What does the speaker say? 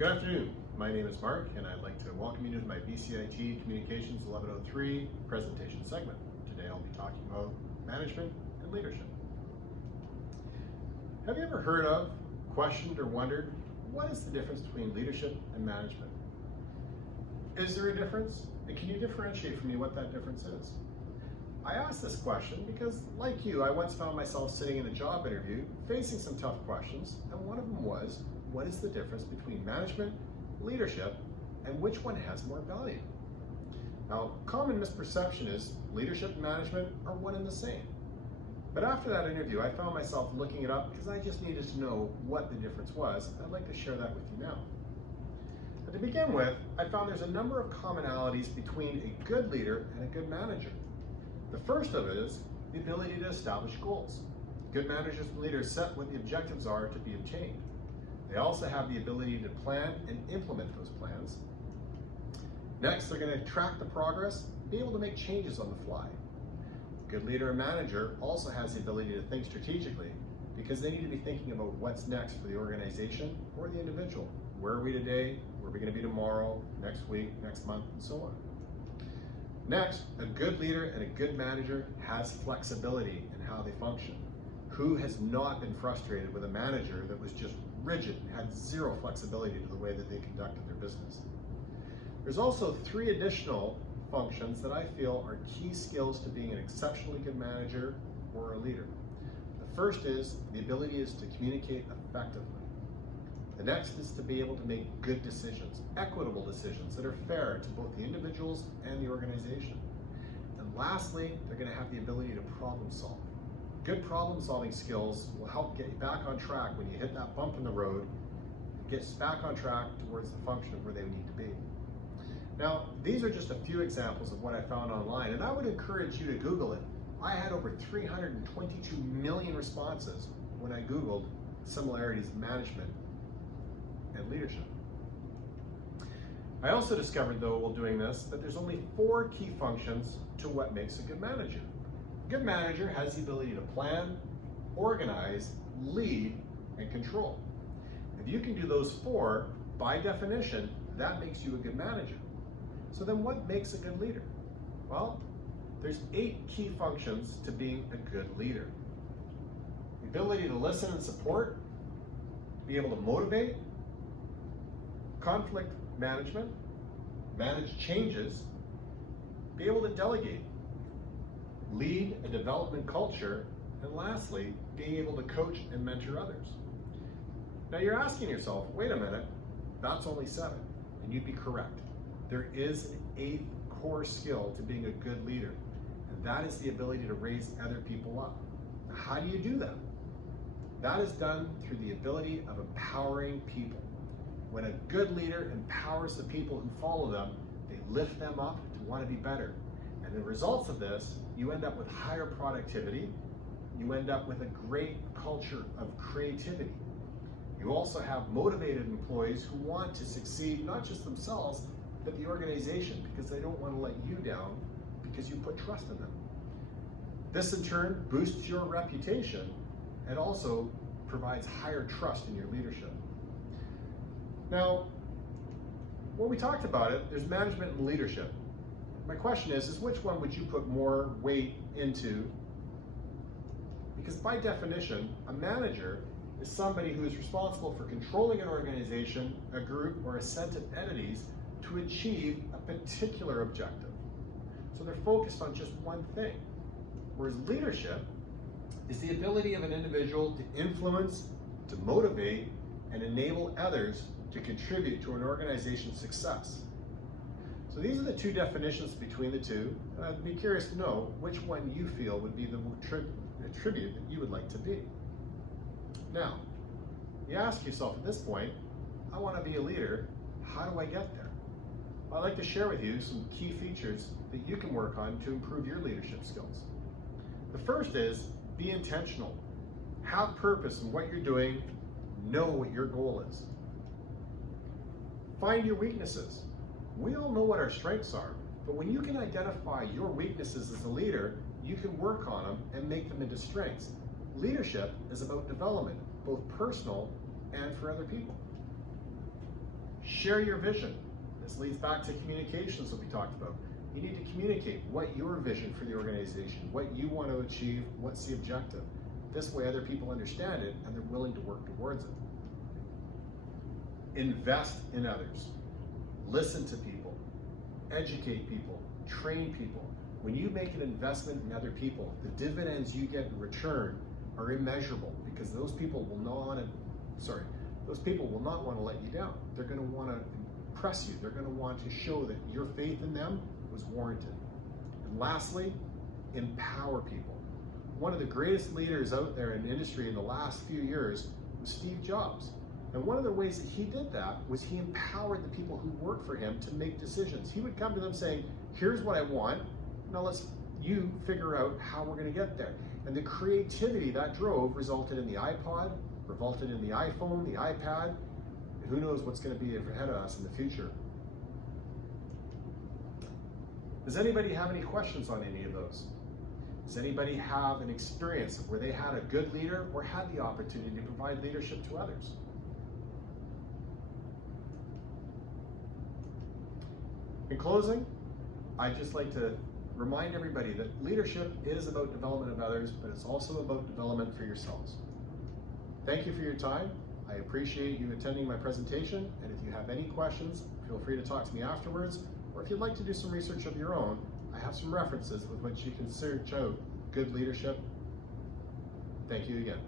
Good afternoon. My name is Mark, and I'd like to welcome you to my BCIT Communications 1103 presentation segment. Today I'll be talking about management and leadership. Have you ever heard of, questioned, or wondered what is the difference between leadership and management? Is there a difference? And can you differentiate for me what that difference is? I ask this question because, like you, I once found myself sitting in a job interview facing some tough questions, and one of them was, what is the difference between management, leadership, and which one has more value? Now, common misperception is leadership and management are one and the same. But after that interview, I found myself looking it up because I just needed to know what the difference was. I'd like to share that with you now. But to begin with, I found there's a number of commonalities between a good leader and a good manager. The first of it is the ability to establish goals. Good managers and leaders set what the objectives are to be obtained. They also have the ability to plan and implement those plans. Next, they're going to track the progress, be able to make changes on the fly. A good leader and manager also has the ability to think strategically because they need to be thinking about what's next for the organization or the individual. Where are we today? Where are we going to be tomorrow, next week, next month, and so on. Next, a good leader and a good manager has flexibility in how they function. Who has not been frustrated with a manager that was just rigid and had zero flexibility to the way that they conducted their business? There's also three additional functions that I feel are key skills to being an exceptionally good manager or a leader. The first is the ability is to communicate effectively. The next is to be able to make good decisions, equitable decisions that are fair to both the individuals and the organization. And lastly, they're going to have the ability to problem solve. Good problem solving skills will help get you back on track when you hit that bump in the road, and get back on track towards the function of where they need to be. Now, these are just a few examples of what I found online, and I would encourage you to Google it. I had over 322 million responses when I Googled similarities of management and leadership. I also discovered, though, while doing this, that there's only 4 key functions to what makes a good manager. A good manager has the ability to plan, organize, lead, and control. If you can do those 4, by definition, that makes you a good manager. So then what makes a good leader? Well, there's 8 key functions to being a good leader. The ability to listen and support, be able to motivate, conflict management, manage changes, be able to delegate, lead a development culture, and lastly, being able to coach and mentor others. Now you're asking yourself, wait a minute, that's only 7, and you'd be correct. There is an 8th core skill to being a good leader, and that is the ability to raise other people up. Now, how do you do that? That is done through the ability of empowering people. When a good leader empowers the people who follow them, they lift them up to want to be better. And the results of this, you end up with higher productivity. You end up with a great culture of creativity. You also have motivated employees who want to succeed, not just themselves, but the organization, because they don't want to let you down because you put trust in them. This in turn boosts your reputation and also provides higher trust in your leadership. Now, when we talked about it, there's management and leadership. My question is which one would you put more weight into? Because by definition, a manager is somebody who is responsible for controlling an organization, a group, or a set of entities to achieve a particular objective. So they're focused on just one thing. Whereas leadership is the ability of an individual to influence, to motivate, and enable others to contribute to an organization's success. So these are the 2 definitions between the 2. And I'd be curious to know which one you feel would be the attribute that you would like to be. Now, you ask yourself at this point, I want to be a leader, how do I get there? Well, I'd like to share with you some key features that you can work on to improve your leadership skills. The first is be intentional. Have purpose in what you're doing, know what your goal is. Find your weaknesses. We all know what our strengths are, but when you can identify your weaknesses as a leader, you can work on them and make them into strengths. Leadership is about development, both personal and for other people. Share your vision. This leads back to communications that we talked about. You need to communicate what your vision for the organization, what you want to achieve, what's the objective. This way other people understand it and they're willing to work towards it. Invest in others. Listen to people. Educate people. Train people. When you make an investment in other people, the dividends you get in return are immeasurable, because those people will not want to let you down. They're going to want to impress you. They're going to want to show that your faith in them was warranted. And lastly, empower people. One of the greatest leaders out there in industry in the last few years was Steve Jobs. And one of the ways that he did that was he empowered the people who worked for him to make decisions. He would come to them saying, here's what I want, now you figure out how we're going to get there. And the creativity that drove resulted in the iPod, resulted in the iPhone, the iPad, and who knows what's going to be ahead of us in the future. Does anybody have any questions on any of those? Does anybody have an experience of where they had a good leader or had the opportunity to provide leadership to others? In closing, I'd just like to remind everybody that leadership is about development of others, but it's also about development for yourselves. Thank you for your time. I appreciate you attending my presentation, and if you have any questions, feel free to talk to me afterwards, or if you'd like to do some research of your own, I have some references with which you can search out good leadership. Thank you again.